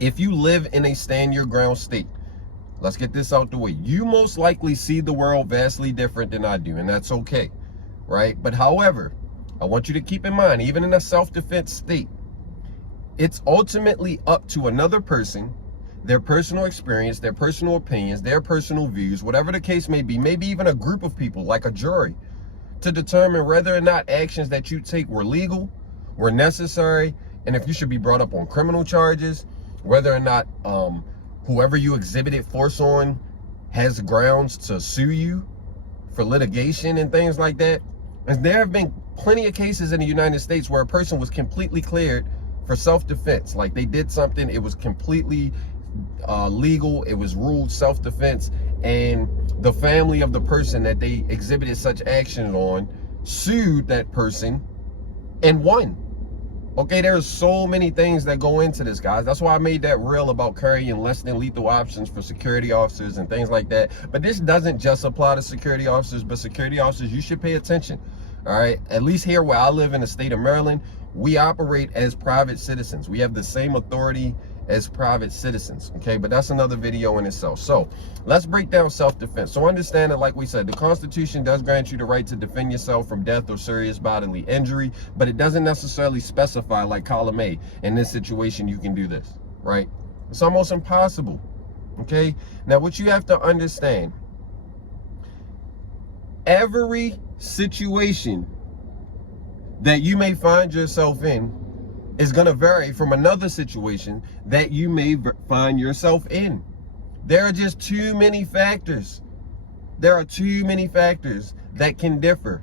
If you live in a stand your ground state, let's get this out the way. You most likely see the world vastly different than I do, and that's okay, right? But however, I want you to keep in mind, even in a self-defense state, it's ultimately up to another person, their personal experience, their personal opinions, their personal views, whatever the case may be, maybe even a group of people like a jury, to determine whether or not actions that you take were legal, were necessary, and if you should be brought up on criminal charges, whether or not whoever you exhibited force on has grounds to sue you for litigation and things like that. And there have been plenty of cases in the United States where a person was completely cleared for self-defense. Like they did something, it was completely legal, it was ruled self-defense, and the family of the person that they exhibited such action on sued that person and won. Okay, there's so many things that go into this, guys. That's why I made that reel about carrying less than lethal options for security officers and things like that. But this doesn't just apply to security officers, but security officers, you should pay attention. All right, at least here where I live in the state of Maryland, we operate as private citizens. We have the same authority as private citizens, okay? But that's another video in itself. So let's break down self-defense. So understand that, like we said, the Constitution does grant you the right to defend yourself from death or serious bodily injury, but it doesn't necessarily specify, like column A, in this situation you can do this, right? It's almost impossible, okay? Now what you have to understand, every situation that you may find yourself in is going to vary from another situation that you may find yourself in. There are just too many factors. There are too many factors that can differ.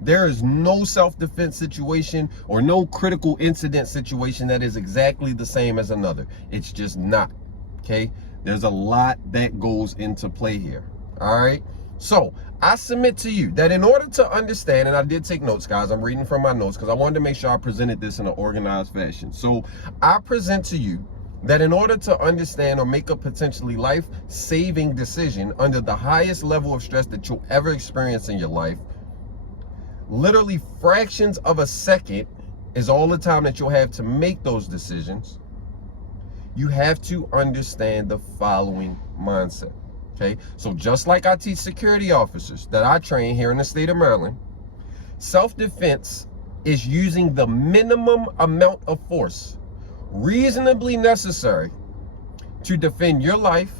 There is no self-defense situation or no critical incident situation that is exactly the same as another. It's just not, okay? There's a lot that goes into play here, all right? So I submit to you that in order to understand, and I did take notes, guys, I'm reading from my notes because I wanted to make sure I presented this in an organized fashion. So I present to you that in order to understand or make a potentially life-saving decision under the highest level of stress that you'll ever experience in your life, literally fractions of a second is all the time that you'll have to make those decisions. You have to understand the following mindset. Okay, so just like I teach security officers that I train here in the state of Maryland, self-defense is using the minimum amount of force reasonably necessary to defend your life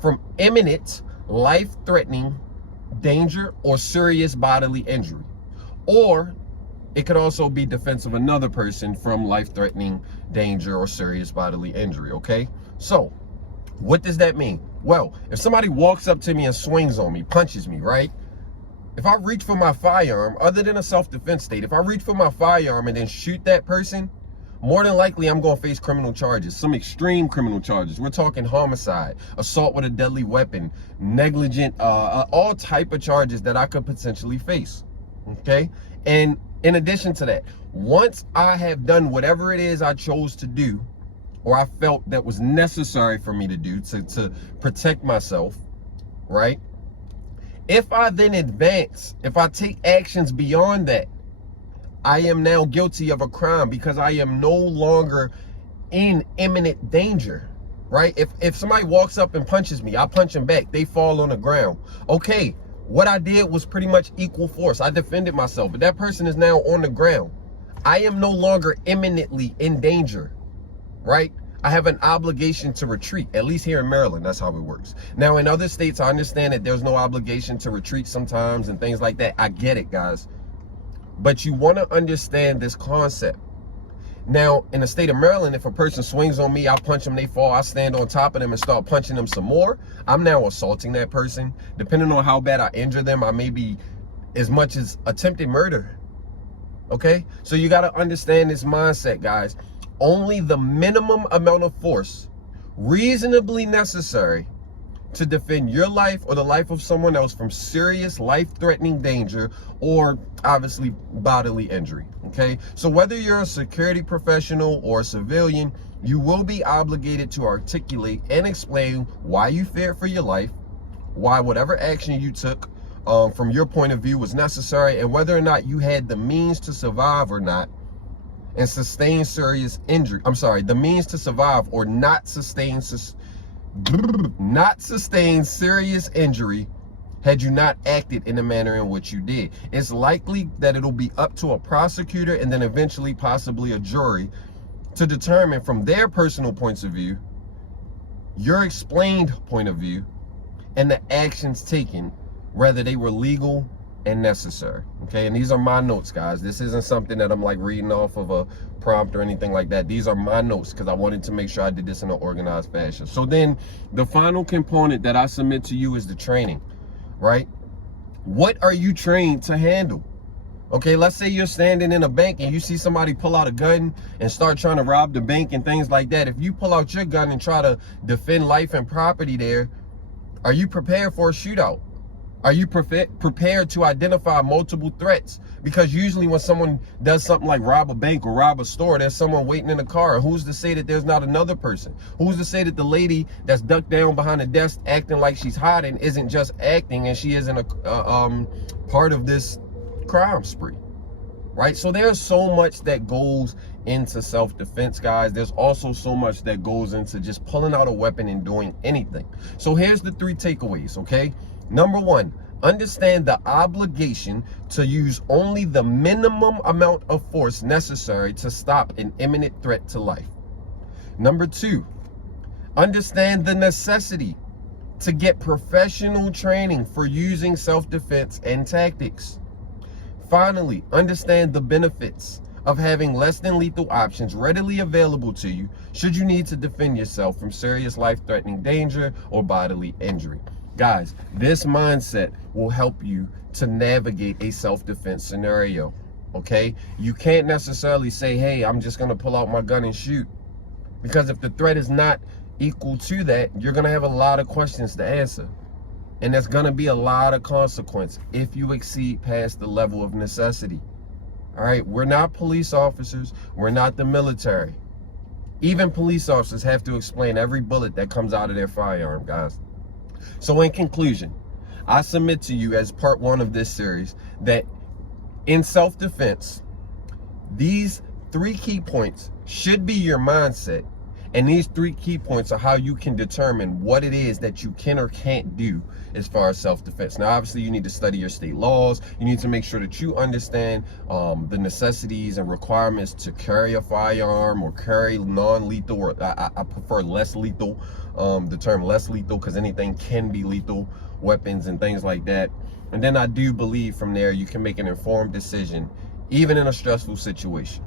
from imminent life-threatening danger or serious bodily injury. Or it could also be defense of another person from life-threatening danger or serious bodily injury, okay? So what does that mean? Well, if somebody walks up to me and swings on me, punches me, right? If I reach for my firearm, other than a self-defense state, if I reach for my firearm and then shoot that person, more than likely I'm going to face criminal charges, some extreme criminal charges. We're talking homicide, assault with a deadly weapon, negligent, all type of charges that I could potentially face, okay? And in addition to that, once I have done whatever it is I chose to do, or I felt that was necessary for me to do to protect myself, right? If I then advance, if I take actions beyond that, I am now guilty of a crime because I am no longer in imminent danger, right? If somebody walks up and punches me, I punch them back, they fall on the ground. Okay, what I did was pretty much equal force. I defended myself, but that person is now on the ground. I am no longer imminently in danger, right? I have an obligation to retreat, at least here in Maryland, that's how it works. Now, in other states, I understand that there's no obligation to retreat sometimes and things like that. I get it, guys. But you want to understand this concept. Now, in the state of Maryland, if a person swings on me, I punch them, they fall, I stand on top of them and start punching them some more, I'm now assaulting that person. Depending on how bad I injure them, I may be as much as attempted murder. Okay? So you got to understand this mindset, guys. Only the minimum amount of force reasonably necessary to defend your life or the life of someone else from serious life-threatening danger or obviously bodily injury, okay? So whether you're a security professional or a civilian, you will be obligated to articulate and explain why you feared for your life, why whatever action you took from your point of view was necessary, and whether or not you had the means to survive or not. and sustain serious injury. I'm sorry, the means to survive or not sustain serious injury had you not acted in the manner in which you did. It's likely that it'll be up to a prosecutor and then eventually possibly a jury to determine from their personal points of view, your explained point of view, and the actions taken, whether they were legal and necessary. Okay, and these are my notes, guys. This isn't something that I'm like reading off of a prompt or anything like that. These are my notes because I wanted to make sure I did this in an organized fashion. So then the final component that I submit to you is the training, right? What are you trained to handle? Okay, let's say you're standing in a bank and you see somebody pull out a gun and start trying to rob the bank and things like that. If you pull out your gun and try to defend life and property there, are you prepared for a shootout? Are you prepared to identify multiple threats? Because usually when someone does something like rob a bank or rob a store, there's someone waiting in the car. And who's to say that there's not another person? Who's to say that the lady that's ducked down behind the desk acting like she's hiding isn't just acting and she isn't a part of this crime spree, right? So there's so much that goes into self-defense, guys. There's also so much that goes into just pulling out a weapon and doing anything. So here's the 3 takeaways, okay? Number 1, understand the obligation to use only the minimum amount of force necessary to stop an imminent threat to life. Number 2, understand the necessity to get professional training for using self-defense and tactics. Finally, understand the benefits of having less than lethal options readily available to you should you need to defend yourself from serious life-threatening danger or bodily injury. Guys, this mindset will help you to navigate a self-defense scenario, okay? You can't necessarily say, hey, I'm just going to pull out my gun and shoot. Because if the threat is not equal to that, you're going to have a lot of questions to answer. And there's going to be a lot of consequence if you exceed past the level of necessity. All right, we're not police officers. We're not the military. Even police officers have to explain every bullet that comes out of their firearm, guys. So in conclusion, I submit to you as part 1 of this series that in self-defense, these 3 key points should be your mindset. And these 3 key points are how you can determine what it is that you can or can't do as far as self-defense. Now, obviously, you need to study your state laws. You need to make sure that you understand the necessities and requirements to carry a firearm or carry non-lethal, or I prefer less lethal, the term less lethal, because anything can be lethal, weapons and things like that. And then I do believe from there you can make an informed decision, even in a stressful situation.